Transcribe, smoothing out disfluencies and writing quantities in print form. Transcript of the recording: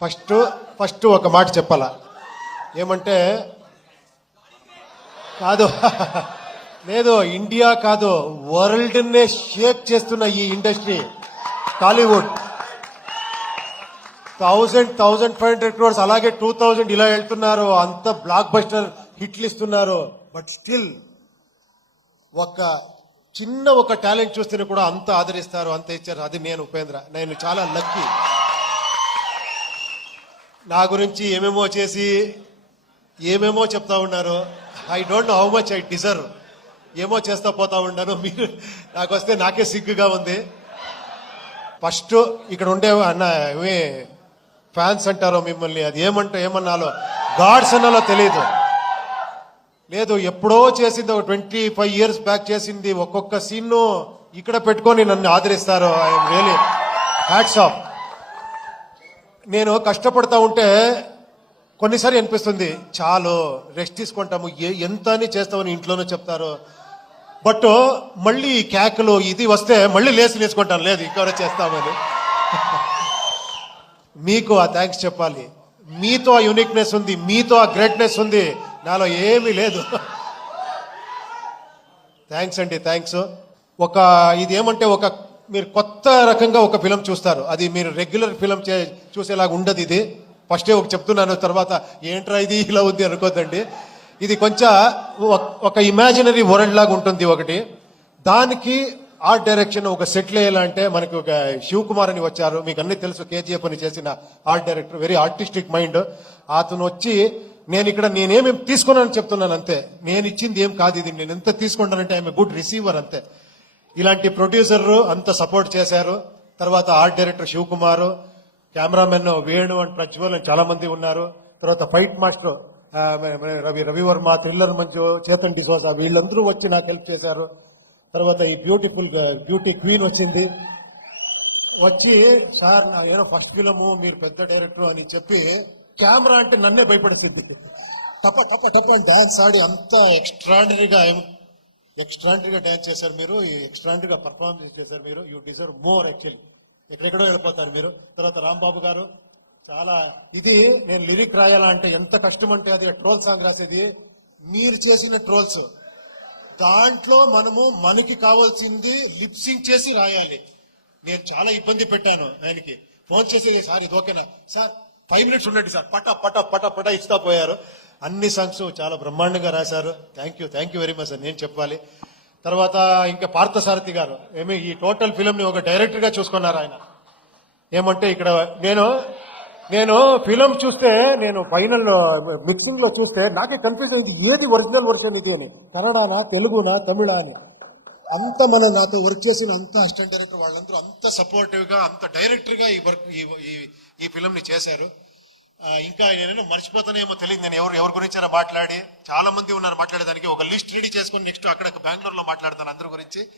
first ఒక మాట చెప్పాలా ఏమంటే కాదు లేదు ఇండియా కాదు వరల్డ్ నే షేక్ చేస్తున్న ఈ ఇండస్ట్రీ టాలీవుడ్ 1,500 crores అలాగే 2,000 ఇలా వెళ్తున్నారు అంత బ్లాక్ బస్టర్ హిట్లు ఇస్తున్నారు బట్ స్టిల్ ఒక చిన్న ఒక టాలెంట్ చూస్తేనే కూడా అంత ఆదరిస్తారు అంత ఇచ్చారు అది నేను ఉపేంద్ర నేను చాలా లక్కీ నా గురించి ఏమేమో చేసి ఏమేమో చెప్తా ఉన్నారు I don't know how much I deserve ఏమో చేస్తా పోతా ఉన్నాను మీరు నాకు వస్తే నాకే సిగ్గుగా ఉంది ఫస్ట్ ఇక్కడ ఉండే అన్న ఫ్యాన్స్ అంటారో మిమ్మల్ని అది ఏమన్నాలో గాడ్స్ అన్నాలో తెలియదు లేదు ఎప్పుడో చేసింది 25 years బ్యాక్ చేసింది ఒక్కొక్క సీన్ ఇక్కడ పెట్టుకొని నన్ను ఆదరిస్తారు ఐఎమ్ రియలీ హ్యాట్స్ ఆఫ్ నేను కష్టపడతా ఉంటే కొన్నిసారి అనిపిస్తుంది చాలు రెస్ట్ తీసుకుంటాము ఎంత అని చేస్తామని ఇంట్లోనే చెప్తారు బట్ మళ్ళీ కేకలు ఇది వస్తే మళ్ళీ లేచి నేర్చుకుంటాను లేదు ఇక్కడ చేస్తామని మీకు ఆ థ్యాంక్స్ చెప్పాలి మీతో ఆ యూనిక్నెస్ ఉంది మీతో ఆ గ్రేట్నెస్ ఉంది నాలో ఏమీ లేదు థ్యాంక్స్ అండి థ్యాంక్స్ ఒక ఇది ఏమంటే ఒక మీరు కొత్త రకంగా ఒక ఫిలం చూస్తారు అది మీరు రెగ్యులర్ ఫిలం చూసేలాగా ఉండదు ఇది ఫస్టే ఒక చెప్తున్నాను తర్వాత ఏంట్రా ఇది ఇలా ఉంది అనుకోద్దండి ఇది కొంచెం ఒక ఇమాజినరీ వరల్డ్ లాగా ఉంటుంది ఒకటి దానికి ఆర్ట్ డైరెక్షన్ ఒక సెటిల్ అయ్యేలాంటే మనకి ఒక శివ్ కుమార్ అని వచ్చారు మీకు అన్ని తెలుసు కేజీఎఫ్ అని చేసిన art director very artistic mind అతను వచ్చి నేను ఇక్కడ నేనేమి తీసుకున్నానని చెప్తున్నాను అంతే నేను ఇచ్చింది ఏం కాదు ఇది నేను ఎంత తీసుకున్నానంటే ఐఎమ్ గుడ్ రిసీవర్ అంతే ఇలాంటి ప్రొడ్యూసర్ అంత సపోర్ట్ చేశారు తర్వాత art director Shiv Kumar cameraman Venu and Prajwal అని చాలా మంది ఉన్నారు తర్వాత ఫైట్ మాస్టర్ రవివర్మ థ్రిల్లర్ మంచు చేతన్ డిసోజా వీళ్ళందరూ వచ్చి నాకు హెల్ప్ చేశారు తర్వాత ఈ బ్యూటీ క్వీన్ వచ్చింది వచ్చి సార్ నా ఏదో ఫస్ట్ ఫిలము మీరు పెద్ద డైరెక్టర్ అని చెప్పి కెమెరా అంటే నన్నే భయపడిస్తుంది తప్ప డాన్స్ ఆడి అంత ఎక్స్ట్రాండరీగా డాన్స్ చేశారు మీరు ఎక్స్ట్రాండరీగా పర్ఫార్మెన్స్ చేశారు మీరు యూ డిజర్వ్ మోర్ యాక్చువల్లీ ఎక్కడెక్కడో వెళ్ళిపోతారు మీరు తర్వాత రాంబాబు గారు చాలా ఇది నేను లిరిక్ రాయాలంటే ఎంత కష్టం అంటే అది ట్రోల్ సాంగ్ రాసేది మీరు చేసిన ట్రోల్స్ దాంట్లో మనకి కావాల్సింది లిప్సింగ్ చేసి రాయాలి నేను చాలా ఇబ్బంది పెట్టాను ఆయనకి ఫోన్ చేసి సార్ ఇది ఓకేనా సార్ 5 minutes ఉండండి సార్ పట ఇస్తా పోయారు అన్ని సాంగ్స్ చాలా బ్రహ్మాండంగా రాశారు thank you very much sir నేను చెప్పాలి తర్వాత ఇంకా పార్థసారథి గారు ఈ టోటల్ ఫిలిం ని ఒక డైరెక్టర్ గా చూసుకున్నారు ఆయన ఏమంటే ఇక్కడ నేను ఫిలిం చూస్తే నేను ఫైనల్ మిక్సింగ్ లో చూస్తే నాకే కన్ఫ్యూజ్ అయింది ఏది ఒరిజినల్ వర్షన్ ఇది అని కన్నడనా తెలుగునా తమిళ అని అంత నాతో వర్క్ చేసిన అంత అసిస్టెంట్ డైరెక్టర్ వాళ్ళందరూ అంత సపోర్టివ్ గా అంత డైరెక్టర్ గా ఈ వర్క్ ఈ ఫిలిం ని చేశారు ఇంకా నేనేమో మర్చిపోతానేమో తెలియదు నేను ఎవరి గురించి మాట్లాడి చాలా మంది ఉన్నారు మాట్లాడేదానికి ఒక లిస్ట్ రెడీ చేసుకుని నెక్స్ట్ అక్కడ బెంగళూరులో మాట్లాడతాను అందరి గురించి